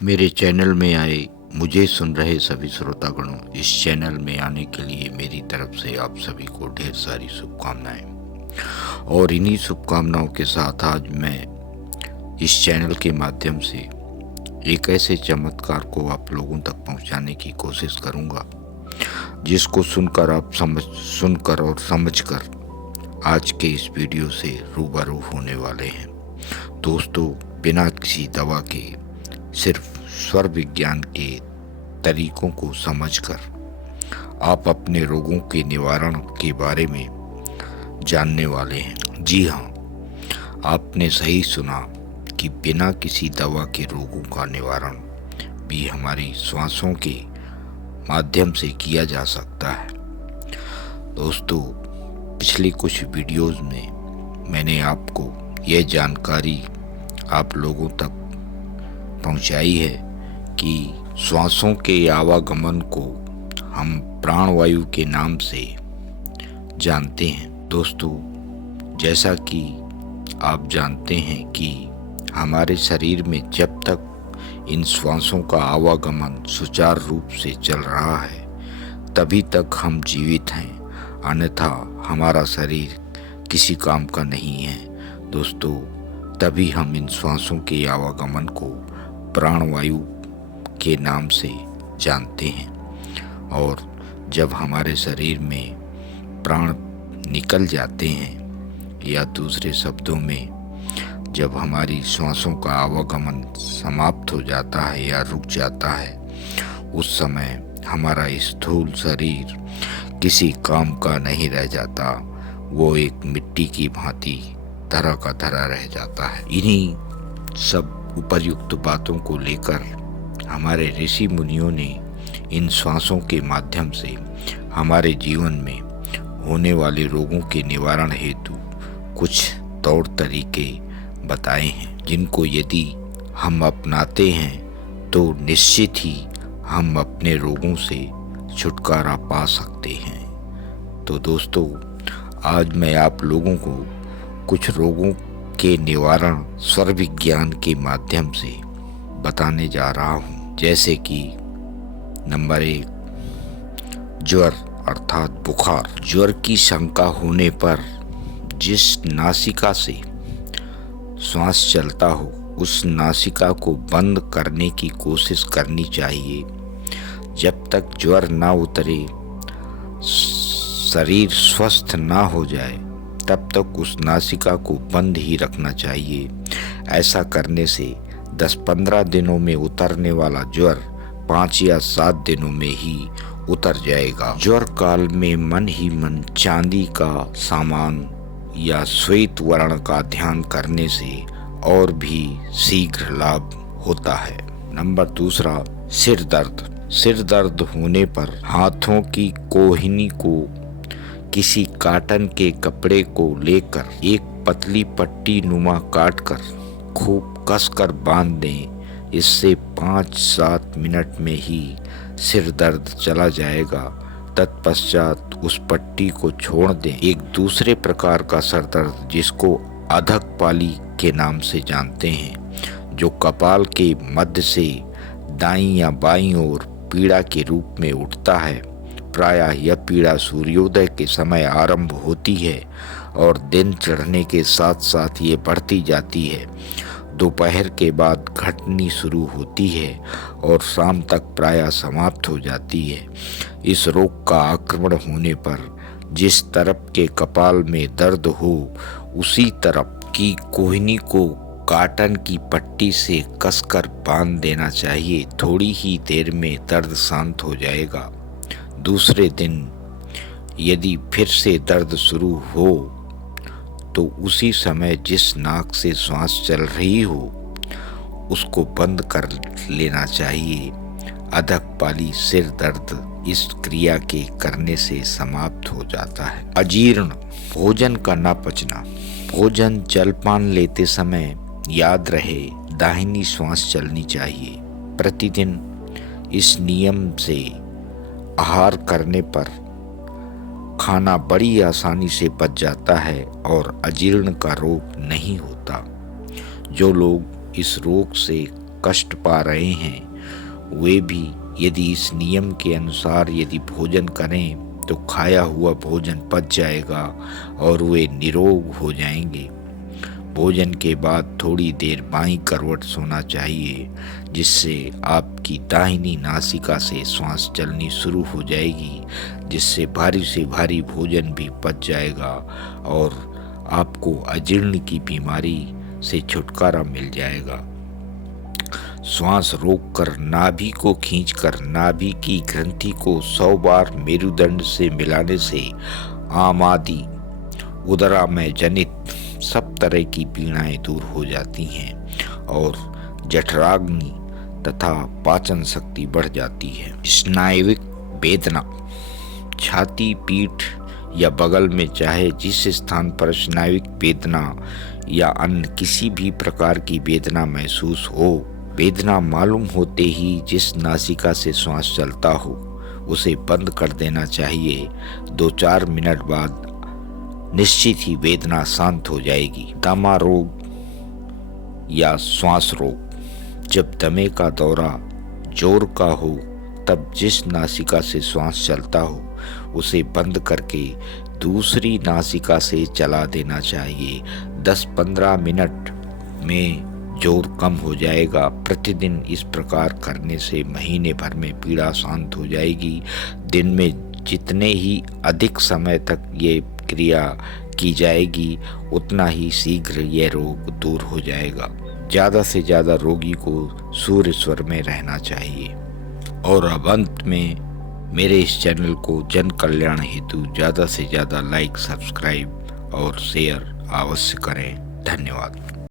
मेरे चैनल में आए मुझे सुन रहे सभी श्रोतागणों, इस चैनल में आने के लिए मेरी तरफ से आप सभी को ढेर सारी शुभकामनाएं। और इन्हीं शुभकामनाओं के साथ आज मैं इस चैनल के माध्यम से एक ऐसे चमत्कार को आप लोगों तक पहुंचाने की कोशिश करूंगा जिसको सुनकर और समझकर आज के इस वीडियो से रूबरू होने वाले हैं। दोस्तों, बिना किसी दवा के सिर्फ स्वर विज्ञान के तरीकों को समझकर आप अपने रोगों के निवारण के बारे में जानने वाले हैं। जी हाँ, आपने सही सुना कि बिना किसी दवा के रोगों का निवारण भी हमारी श्वासों के माध्यम से किया जा सकता है। दोस्तों, पिछली कुछ वीडियोस में मैंने आपको यह जानकारी आप लोगों तक पहुंचाई है कि श्वासों के आवागमन को हम प्राणवायु के नाम से जानते हैं। दोस्तों, जैसा कि आप जानते हैं कि हमारे शरीर में जब तक इन श्वासों का आवागमन सुचारू रूप से चल रहा है तभी तक हम जीवित हैं, अन्यथा हमारा शरीर किसी काम का नहीं है। दोस्तों, तभी हम इन श्वासों के आवागमन को प्राणवायु के नाम से जानते हैं। और जब हमारे शरीर में प्राण निकल जाते हैं, या दूसरे शब्दों में जब हमारी श्वासों का आवागमन समाप्त हो जाता है या रुक जाता है, उस समय हमारा स्थूल शरीर किसी काम का नहीं रह जाता, वो एक मिट्टी की भांति तरह का तरह रह जाता है। इन्हीं सब उपर्युक्त बातों को लेकर हमारे ऋषि मुनियों ने इन श्वासों के माध्यम से हमारे जीवन में होने वाले रोगों के निवारण हेतु कुछ तौर तरीके बताए हैं, जिनको यदि हम अपनाते हैं तो निश्चित ही हम अपने रोगों से छुटकारा पा सकते हैं। तो दोस्तों, आज मैं आप लोगों को कुछ रोगों के निवारण स्वर विज्ञान के माध्यम से बताने जा रहा हूँ। जैसे कि नंबर 1, ज्वर अर्थात बुखार। ज्वर की शंका होने पर जिस नासिका से श्वास चलता हो उस नासिका को बंद करने की कोशिश करनी चाहिए। जब तक ज्वर ना उतरे, शरीर स्वस्थ ना हो जाए, तब तक उस नासिका को बंद ही रखना चाहिए। ऐसा करने से 10-15 दिनों में उतरने वाला ज्वर 5 या 7 दिनों में ही उतर जाएगा। ज्वर काल में मन ही मन चांदी का सामान या श्वेत वर्ण का ध्यान करने से और भी शीघ्र लाभ होता है। नंबर 2, सिर दर्द। सिर दर्द होने पर हाथों की कोहनी को किसी कॉटन के कपड़े को लेकर एक पतली पट्टी नुमा काटकर खूब कसकर बांध दें। इससे 5-7 मिनट में ही सिर दर्द चला जाएगा। तत्पश्चात उस पट्टी को छोड़ दें। एक दूसरे प्रकार का सर दर्द, जिसको अधकपाली के नाम से जानते हैं, जो कपाल के मध्य से दाईं या बाईं ओर पीड़ा के रूप में उठता है। प्रायः यह पीड़ा सूर्योदय के समय आरंभ होती है और दिन चढ़ने के साथ साथ ये बढ़ती जाती है। दोपहर के बाद घटनी शुरू होती है और शाम तक प्रायः समाप्त हो जाती है। इस रोग का आक्रमण होने पर जिस तरफ के कपाल में दर्द हो, उसी तरफ की कोहनी को कॉटन की पट्टी से कसकर बांध देना चाहिए। थोड़ी ही देर में दर्द शांत हो जाएगा। दूसरे दिन यदि फिर से दर्द शुरू हो तो उसी समय जिस नाक से श्वास चल रही हो उसको बंद कर लेना चाहिए। अधकपाली सिर दर्द इस क्रिया के करने से समाप्त हो जाता है। अजीर्ण, भोजन का न पचना। भोजन जलपान लेते समय याद रहे दाहिनी श्वास चलनी चाहिए। प्रतिदिन इस नियम से आहार करने पर खाना बड़ी आसानी से पच जाता है और अजीर्ण का रोग नहीं होता। जो लोग इस रोग से कष्ट पा रहे हैं वे भी यदि इस नियम के अनुसार यदि भोजन करें तो खाया हुआ भोजन पच जाएगा और वे निरोग हो जाएंगे। भोजन के बाद थोड़ी देर बाईं करवट सोना चाहिए, जिससे आपकी दाहिनी नासिका से श्वास चलनी शुरू हो जाएगी, जिससे भारी से भारी भोजन भी पच जाएगा और आपको अजीर्ण की बीमारी से छुटकारा मिल जाएगा। श्वास रोककर नाभि को खींचकर नाभि की ग्रंथि को 100 बार मेरुदंड से मिलाने से आमादि उदरा में जनित सब तरह की पीड़ाएं दूर हो जाती हैं और जठराग्नि तथा पाचन शक्ति बढ़ जाती है। स्नायुविक वेदना, छाती, पीठ या बगल में चाहे जिस स्थान पर स्नायुविक वेदना या अन्य किसी भी प्रकार की वेदना महसूस हो, वेदना मालूम होते ही जिस नासिका से श्वास चलता हो उसे बंद कर देना चाहिए। 2-4 मिनट बाद निश्चित ही वेदना शांत हो जाएगी। दमा रोग या श्वास रोग, जब दमे का दौरा जोर का हो तब जिस नासिका से श्वास चलता हो उसे बंद करके दूसरी नासिका से चला देना चाहिए। 10-15 मिनट में जोर कम हो जाएगा। प्रतिदिन इस प्रकार करने से महीने भर में पीड़ा शांत हो जाएगी। दिन में जितने ही अधिक समय तक ये क्रिया की जाएगी उतना ही शीघ्र यह रोग दूर हो जाएगा। ज़्यादा से ज़्यादा रोगी को सूर्य स्वर में रहना चाहिए। और अब अंत में मेरे इस चैनल को जन कल्याण हेतु ज़्यादा से ज़्यादा लाइक, सब्सक्राइब और शेयर अवश्य करें। धन्यवाद।